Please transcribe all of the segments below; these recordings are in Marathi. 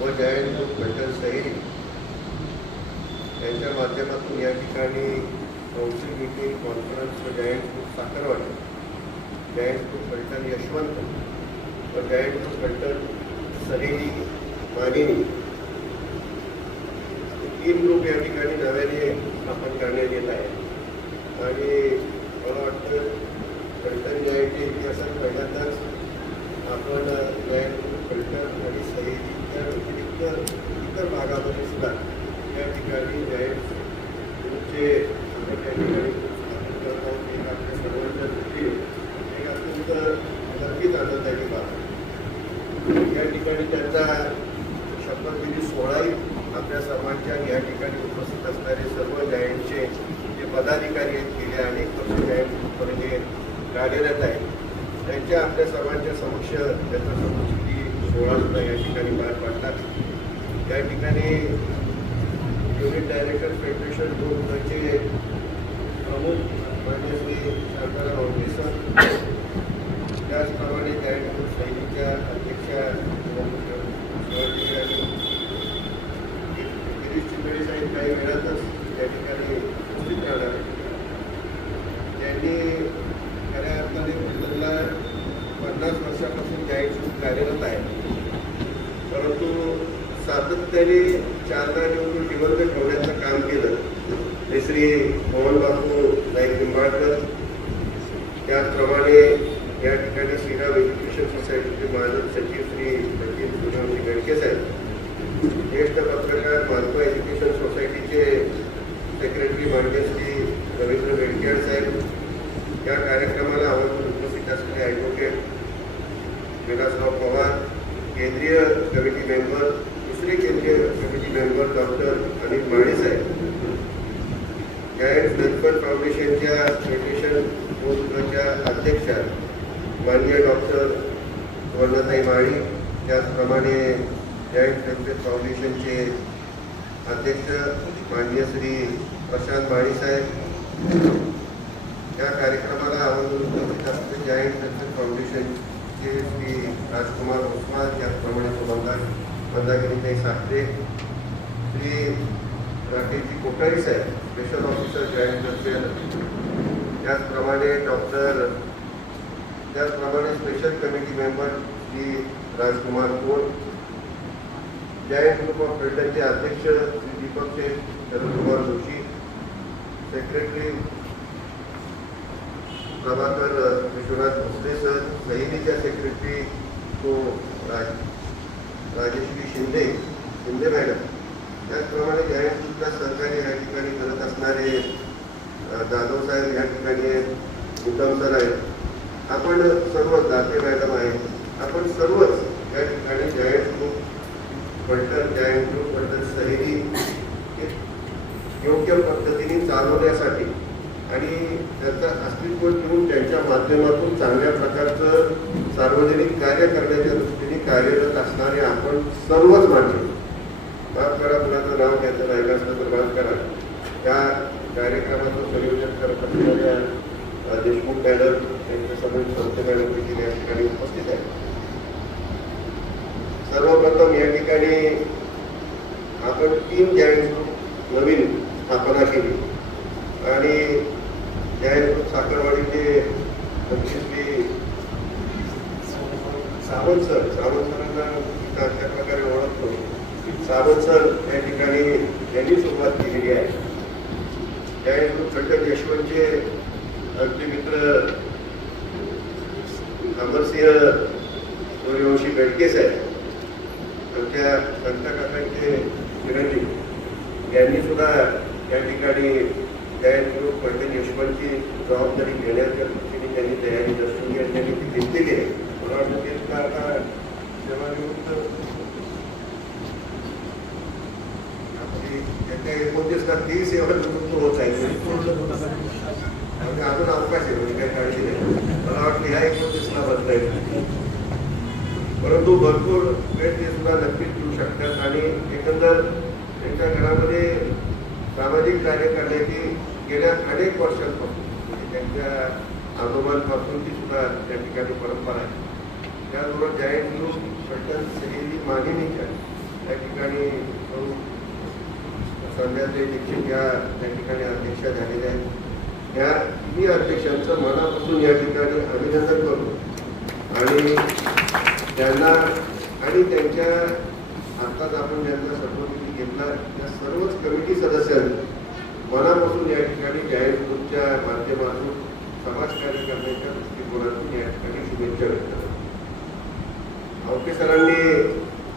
व जयंत ग्रुप फलटण यांच्या माध्यमातून या ठिकाणी कौन्सिल मीटिंग कॉन्फरन्स व जयंत ग्रुप साखरवाडी जयंत ग्रुप फलटण यशवंत व जयंत ग्रुप फलटण सहेली मानिनी तीन ग्रुप या ठिकाणी नव्याने स्थापन करण्यात येत आहे आणि मला वाटतं फलटण जयंती इतिहासात पहिल्यांदाच आपण जयंत ग्रुप फलटण आणि सह्याद्रीच्या व्यतिरिक्त इतर सुद्धा या ठिकाणी जयंत ग्रुपचे आपण त्या ठिकाणी करत आहोत. एक आपल्या सर्वांच्या दृष्टीने एक अत्यंत आनंदाची बाब या ठिकाणी त्यांचा शपथविधी सोहळाही आपल्या सर्वांच्या या ठिकाणी उपस्थित असणारे सर्व जयंतचे जे पदाधिकारी आहेत गेले अनेक वर्ष जयंत कार्यरत आहेत. त्यांच्या आपल्या सर्वांच्या समक्ष त्यांचा शपथविधी सोहळा सुद्धा या ठिकाणी पार पडला या ठिकाणी युनिट डायरेक्टर फेडरेशन ग्रुपचे प्रमुख मान्य श्री शांताराम अवघे सर त्याचप्रमाणे जयंत ग्रुप सैनिकच्या अध्यक्षा शिवाजी आणि गिरीश चिंदळे साहेब काही वेळातच त्या ठिकाणी उपस्थित राहणार त्यांनी खऱ्या अर्थाने पन्नास वर्षापासून कार्यरत आहे परंतु सातत्याने चालना देऊन जिवंत ठेवण्याचं काम केलं. श्री मोहन बापू नाईक निंबाळकर. त्याचप्रमाणे या ठिकाणी श्रीराम एज्युकेशन सोसायटीचे मानद सचिव श्री सचिन सूर्यवंशी गडके साहेब ज्येष्ठ पत्रकार मालपा एज्युकेशन सोसायटीचे सेक्रेटरी मान्य श्री रवींद्र बेडकेड साहेब या कार्यक्रमाला आवर्जून उपस्थित असलेले ॲडव्होकेट विलासराव पवार केंद्रीय कमिटी मेंबर दुसरे केंद्रीय committee member doctor Anil Mane साहेब. जायंट वेलफेअर फाउंडेशनच्या फेडरेशन बोर्डच्या अध्यक्षा माननीय डॉक्टर वर्णताई माळी त्याचप्रमाणे जायंट वेलफेअर फाउंडेशनचे अध्यक्ष माननीय श्री प्रशांत माळी साहेब. या कार्यक्रमाला आवर्जून उपस्थित असलेले जायंट वेलफेअर फाउंडेशनचे श्री राजकुमार ओस्मान त्याचप्रमाणे सुबंधा मंदागिरीताई साखरे श्री राकेशजी कोठारी साहेब स्पेशल ऑफिसर जॉईंट त्याचप्रमाणे डॉक्टर त्याचप्रमाणे special committee member Shri Rajkumar Kol joint group of फलटणचे अध्यक्ष श्री दीपक शेठ शरदकुमार जोशी सेक्रेटरी प्रभाकर विश्वनाथ भोसले सर सहिनीच्या सेक्रेटरी तो राज राजेश्री शिंदे शिंदे मॅडम त्याचप्रमाणे जाहीर सुद्धा सहकार्य या ठिकाणी करत असणारे जाधव साहेब या ठिकाणी आहेत उत्तम सर आहेत. आपण सर्व दाते मॅडम आहेत. आपण सर्वच या ठिकाणी giant group Phaltan giant group Phaltan Saheli योग्य पद्धतीने चालवण्यासाठी आणि त्याचं अस्तित्व ठेवून त्यांच्या माध्यमातून चांगल्या प्रकारचं सार्वजनिक कार्य करण्याच्या दृष्टीने कार्यरत असणारे आपण सर्वच मान्य माफ करा कुणाचं नाव घ्यायचं राहिलं असलं तर माफ करा त्या कार्यक्रमाचं संयोजन करत असणाऱ्या अ, देशमुख मॅडम त्यांच्यासमोर संत मॅडम देखील या ठिकाणी उपस्थित आहेत सर्वप्रथम या ठिकाणी आपण तीन जायंट नवीन स्थापना केली. आणि जायंट साखरवाडीचे मंत्री सावंत सर सावंत सरांना अशा प्रकारे ओळखतो. सावंत सर या ठिकाणी यांनी सुरुवात केलेली आहे. जायंट ग्रुप यशवंतचे आमचे मित्र अमरसिंह सूर्यवंशी बेडकेस साहेब. आमच्या संत काकांचे चिरंजीव यांनी सुद्धा या ठिकाणी जायंट पंडित यशवंतची जबाबदारी घेण्याच्या दृष्टीने त्यांनी तयारी दर्शवली आणि त्यांनी ती घेतलेली आहे. मला वाटतं ते सुद्धा आता सेवानिवृत्त एकोणतीस का एकोणतीसला ती सेवानिवृत्त होत आहे म्हणजे अजून अवकाश आहे म्हणजे काही काळजी नाही. मला वाटतं ह्या एकोणतीसला बदला परंतु भरपूर वेळ ते सुद्धा नक्कीच घेऊ शकतात आणि एकंदर त्यांच्या घरामध्ये सामाजिक कार्य करण्याची गेल्या अनेक वर्षांपासून म्हणजे त्यांच्या आजोबांपासूनची सुद्धा त्या ठिकाणी परंपरा आहे. त्याचबरोबर जायंट ग्रुप पलटण सहेली मागिनीच्या त्या ठिकाणी संध्याचे दीक्षित या त्या ठिकाणी अध्यक्षा झालेल्या आहेत. या तिन्ही अध्यक्षांचं मनापासून या ठिकाणी अभिनंदन करतो आणि त्यांना आणि त्यांच्या आत्ताच आपण ज्यांना शपथविधी घेतला त्या सर्वच कमिटी सदस्यांनी मनापासून या ठिकाणी जाहीर ग्रुपच्या माध्यमातून समाजकार्य करण्याच्या दृष्टिकोनातून या ठिकाणी शुभेच्छा व्यक्त करतो. सरांनी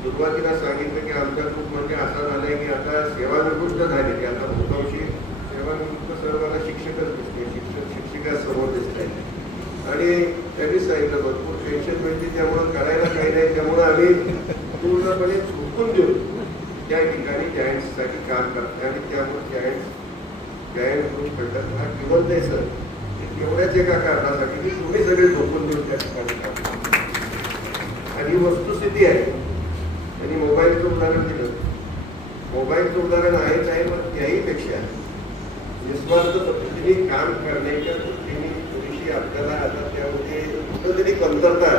सुरुवातीला सांगितलं की आमचा ग्रुप म्हणजे असा झालाय की आता सेवानिवृत्त झाले की आता बहुतांशी सेवानिवृत्त सर्वांना शिक्षकच दिसते शिक्षक शिक्षिका समोर दिसत आहे आणि त्यांनी सांगितलं भरपूर टेन्शन मिळते त्यामुळं करायला काही नाही त्यामुळं आम्ही पूर्णपणे झोपून देऊ. त्या ठिकाणी जायंट्ससाठी काम करते आणि त्यामुळे जायंट्स जायंट ग्रुप घटक हा जिवंत आहे सर. एवढ्याच एका कारणासाठी की तुम्ही सगळे झोपून देऊन त्या ठिकाणी. काम आणि ही वस्तुस्थिती आहे. त्यांनी मोबाईलचं उदाहरण दिलं मोबाईलचं उदाहरण आहेच आहे पण त्याही पेक्षा निस्वार्थ पद्धतीने काम करण्याच्या दृष्टीने आपल्याला आता त्यामध्ये कुठंतरी कमतरता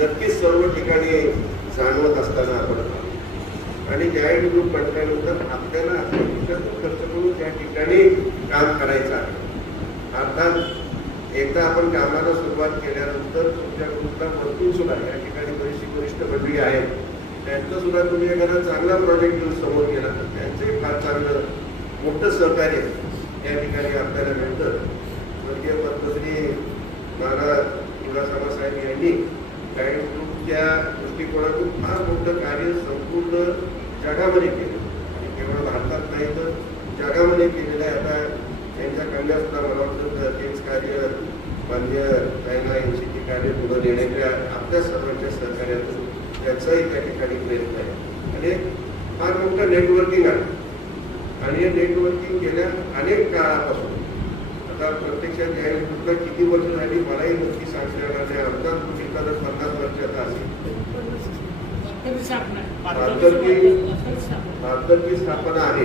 नक्कीच सर्व ठिकाणी जाणवत असताना आपण आणि जायंट ग्रुप म्हटल्यानंतर आपल्याला खर्च करून त्या ठिकाणी काम करायचं आहे अर्थात एकदा आपण कामाला सुरुवात केल्यानंतर तुमच्या ग्रुपला भरपूर सुद्धा या ठिकाणी बरीचशी वरिष्ठ मंडळी आहेत त्यांचं सुद्धा तुम्ही एखादा चांगला प्रोजेक्ट घेऊन समोर केला तर त्यांचंही फार चांगलं मोठं सहकार्य या ठिकाणी आपल्याला मिळतं. स्वर्गीय पद्मश्री नाना तुळासामा साहेब यांनी गाईड ग्रुपच्या दृष्टिकोनातून फार मोठं कार्य संपूर्ण जगामध्ये केलं. आणि केवळ भारतात नाही तर जगामध्ये केलेलं आहे. आता त्यांच्या कन्या सुद्धा मला वाटतं तेच कार्य मान्य चायना यांची कार्य पुढं देण्याच्या आपल्या सर्वांच्या सहकार्यातून त्याचाही त्या ठिकाणी प्रयत्न आहे. आणि फार मोठं नेटवर्किंग आहे. आणि हे नेटवर्किंग गेल्या अनेक काळापासून आता प्रत्यक्षात या ग्रुपला किती वर्ष झाली? मलाही नक्की सांगता येणार नाही. आमचा ग्रुप एखादा पन्नास वर्षाचा असेल भारताची स्थापना आहे.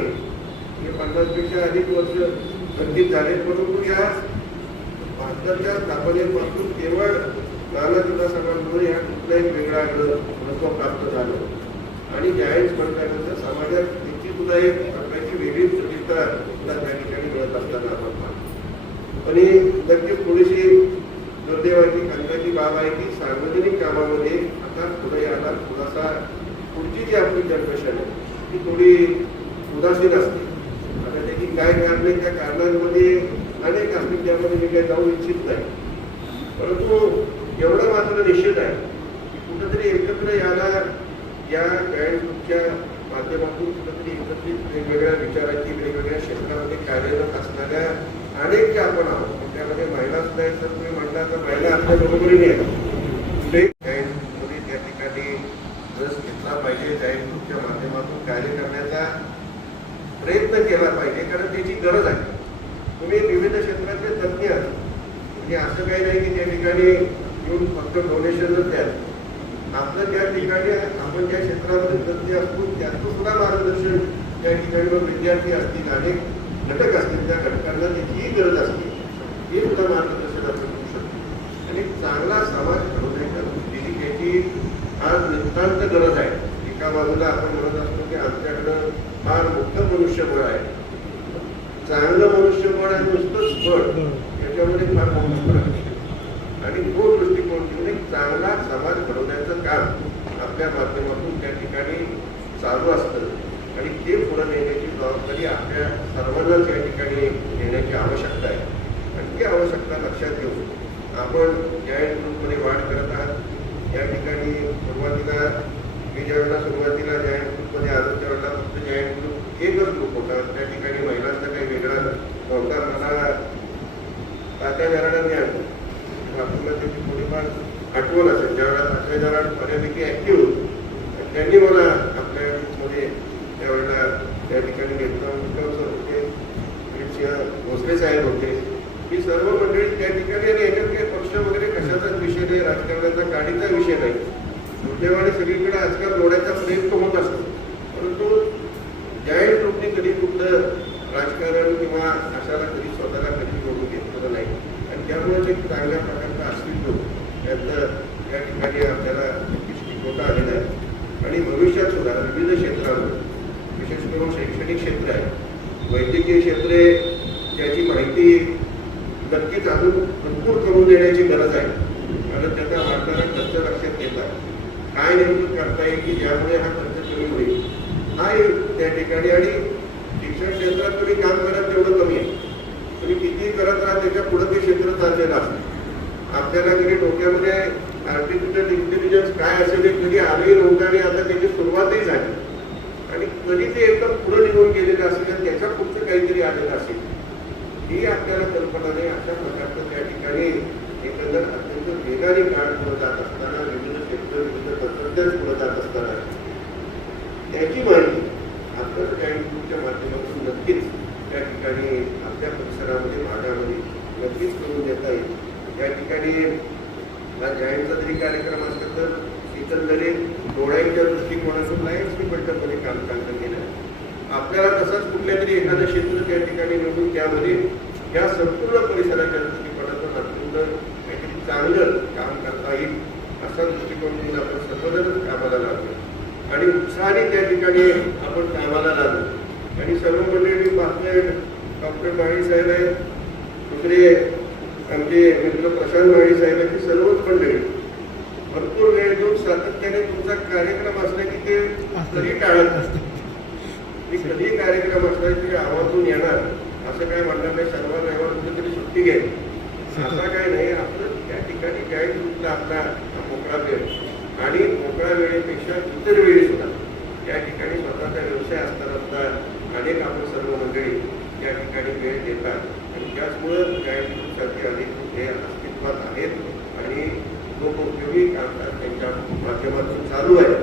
हे पन्नासपेक्षा अधिक वर्ष नक्कीच झाले परंतु या भारताच्या स्थापनेपासून केवळ लालाजीना समाजामुळे या कुठलाही वेगळा महत्त्व प्राप्त झालं. आणि जायंट्स म्हटल्यानंतर समाजात त्याची सुद्धा एक प्रकारची वेगळी प्रतिष्ठा सुद्धा त्या ठिकाणी पाहतो आणि नक्कीच थोडीशी दुर्दैवाची खंडाची बाब आहे की सार्वजनिक कामामध्ये आता पुढे यायला थोडासा पुढची जी आपली जनरेशन आहे ती थोडी उदासीन असते. आता त्याची काय कारण आहे त्या कारणांमध्ये अनेक असतील त्यामध्ये मी काही जाऊ इच्छित नाही. परंतु एवढं मात्र निश्चित आहे की कुठंतरी एकत्र याला या ग्रुपच्या माध्यमातून कुठंतरी एकत्रित वेगवेगळ्या विचाराची वेगवेगळ्या क्षेत्रामध्ये कार्यरत असणाऱ्या अनेक जे आपण आहोत त्यामध्ये महिलाच नाही तर तुम्ही म्हणता तर महिला आपल्या बरोबरीने आहेत. त्या ठिकाणी रस घेतला पाहिजे जाहीर ग्रुपच्या माध्यमातून कार्य करण्याचा प्रयत्न केला पाहिजे कारण त्याची गरज आहे. तुम्ही विविध क्षेत्रातले तज्ज्ञ आहात. म्हणजे असं काही नाही की त्या ठिकाणी येऊन फक्त डोनेशनच द्याल. आपलं त्या ठिकाणी आपण ज्या क्षेत्रामध्ये तज्ज्ञ असतो त्यांचं सुद्धा मार्गदर्शन त्या ठिकाणी विद्यार्थी असतील अनेक घटक असतील त्या घटकांना त्याचीही गरज असते हे सुद्धा मार्गदर्शन आपण करू शकतो आणि चांगला समाज घडवण्याच्या दृष्टीने त्याची आज नितांत गरज आहे एका बाजूला आपण म्हणत असतो की आमच्याकडं फार मोठं मनुष्यबळ आहे चांगलं मनुष्यबळ आणि नुसतंच बळ याच्यामध्ये फार मोठा फरक आहे आणि तो दृष्टिकोन घेऊन एक चांगला समाज घडवण्याचं काम आपल्या माध्यमातून त्या ठिकाणी चालू असतं आणि ते पुढे नेण्याची जबाबदारी आपल्या सर्वांनाच या ठिकाणी नेण्याची आवश्यकता आहे. आणि ती आवश्यकता लक्षात घेऊन आपण जॉईंट ग्रुपमध्ये वाढ करत आहात. या ठिकाणी सुरुवातीला मी ज्यावेळेला सुरुवातीला जॉईंट ग्रुपमध्ये आलो त्यावेळेला फक्त जॉईंट ग्रुप एकच ग्रुप होता. त्या ठिकाणी महिलांचा काही वेगळा नव्हता. मला तात्या मी आणतो आपल्याला त्याची थोडीफार आठवण असेल. ज्यावेळेला तात्या बऱ्यापैकी ऍक्टिव्ह होतो त्यांनी मला आपल्या ग्रुपमध्ये त्यावेळेला त्या ठिकाणी घेतलं उत्तम सर होते भोसले साहेब होते. ही सर्व मंडळी त्या ठिकाणी आणि याच्यात काही पक्ष वगैरे कशाचाच विषय नाही राजकारणाचा गाडीचा विषय नाही. दुर्दैवाने सगळीकडे आजकाल लोढ्याचा प्रयत्न होत असतो. परंतु जाहीर ग्रुपने कधी कुठलं राजकारण किंवा अशाला कधी स्वतःला कधी जोडून घेतलेलं नाही. आणि त्यामुळे एक चांगल्या प्रकारचं अस्तित्व यातलं या ठिकाणी आपल्याला नक्कीच टिकवता आहे. आणि भविष्यात सुद्धा विविध क्षेत्रामध्ये विशेष करून शैक्षणिक क्षेत्र आहे. वैद्यकीय क्षेत्रे त्याची माहिती नक्कीच अजून भरपूर करून देण्याची गरज आहे. कारण त्याचा वाढणारा खर्च लक्षात घेता. काय नेमकं करता येईल की ज्यामुळे हा खर्च कमी होईल? हा त्या ठिकाणी आणि शिक्षण क्षेत्रात तुम्ही काम करत तेवढं कमी आहे. तुम्ही किती करत राहा त्याच्या पुढं ते क्षेत्र चाललेलं असतं. आपल्याला कधी डोक्यामध्ये आर्टिफिशियल इंटेलिजन्स काय असेल हे कधी आलंही नव्हतं आणि आता त्याची सुरुवातही झाली. कधी ते एकदम पुढे निघून गेलेलं असेल आणि त्याच्या पुढचं काहीतरी आलेलं असेल. ही आपल्याला कल्पना नाही. अशा प्रकारचं त्या ठिकाणी एकंदर अत्यंत वेगाने काळ पुढे जात असताना विविध क्षेत्र विविध तंत्रज्ञान पुढे जात असताना त्याची माहिती आपल्या बँकिंगच्या माध्यमातून नक्कीच त्या ठिकाणी आपल्या परिसरामध्ये भागामध्ये नक्कीच करून देता येईल त्या ठिकाणी हा जॉईंटचा जरी कार्यक्रम असला तर एकंदरी डोळ्यांच्या दृष्टिकोनातून लाईट्स निबद्धपणे काम चांगलं केलं आहे. आपल्याला तसंच कुठल्या तरी एखादं क्षेत्र त्या ठिकाणी निवडून त्यामध्ये या संपूर्ण परिसराच्या दृष्टिकोनातून अत्यंत काहीतरी चांगलं काम करता येईल असा दृष्टिकोन घेऊन आपण सर्वजण कामाला लागलो आणि उत्साहाने त्या ठिकाणी आपण कामाला लागलो आणि सर्व मंडळी पाहतोय डॉक्टर माळी साहेब आहेत दुसरे आमचे मित्र प्रशांत माळी साहेब आहेत ही सर्वच मंडळी. भरपूर वेळ देऊन सातत्याने तुमचा कार्यक्रम असला की ते कधी टाळत नसते मी कधी कार्यक्रम असला की आवाजून येणार. असं काय म्हणणार नाही सर्व रविवार कुठेतरी म्हणजे सुट्टी घ्यायची असं काय नाही आपलं त्या ठिकाणी काय तुमचा आपला मोकळा वेळ. आणि मोकळ्या वेळेपेक्षा इतर वेळी सुद्धा. या ठिकाणी स्वतःचा व्यवसाय असताना सुद्धा अनेक आपण सर्व मंडळी या ठिकाणी वेळ देतात. आणि त्याचमुळं गायसाठी अनेक हे अस्तित्वात आहेत. आणि लोक उपयोगी कामकाज त्यांच्या माध्यमातून चालू आहे.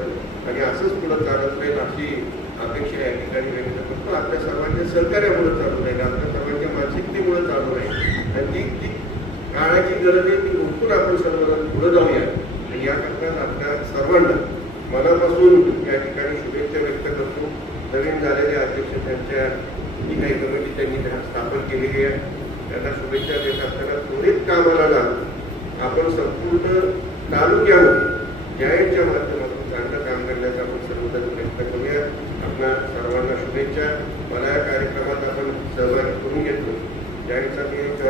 आणि असंच पुढं चालत राहील अशी अपेक्षा या ठिकाणी व्यक्त करतो. आपल्या सर्वांच्या सहकार्यामुळे चालू राहील. आपल्या सर्वांच्या मानसिकतेमुळे चालू राहील. आणि ती काळाची गरज आहे ती उठून आपण सर्वजण पुढे जाऊया. आणि याकरता आपल्या सर्वांना मनापासून या ठिकाणी शुभेच्छा व्यक्त करतो. नवीन झालेले अध्यक्ष त्यांच्या जी काही कमिटी त्यांनी स्थापन केलेली आहे त्यांना शुभेच्छा देत असताना त्वरित कामाला लागून आपण संपूर्ण तालुक्यामध्ये जायच्या माध्यमातून चांगलं काम करण्याचा आपण सर्वजण प्रयत्न करूया आपल्या सर्वांना शुभेच्छा. मला या कार्यक्रमात आपण सहभागी करून घेतो. जायचा मी एक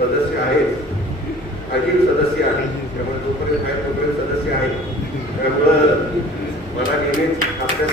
सदस्य आहे. आजीव सदस्य आहे. त्यामुळे जोपर्यंत बाहेर तोपर्यंत सदस्य आहे त्यामुळं मला नेहमीच आपल्या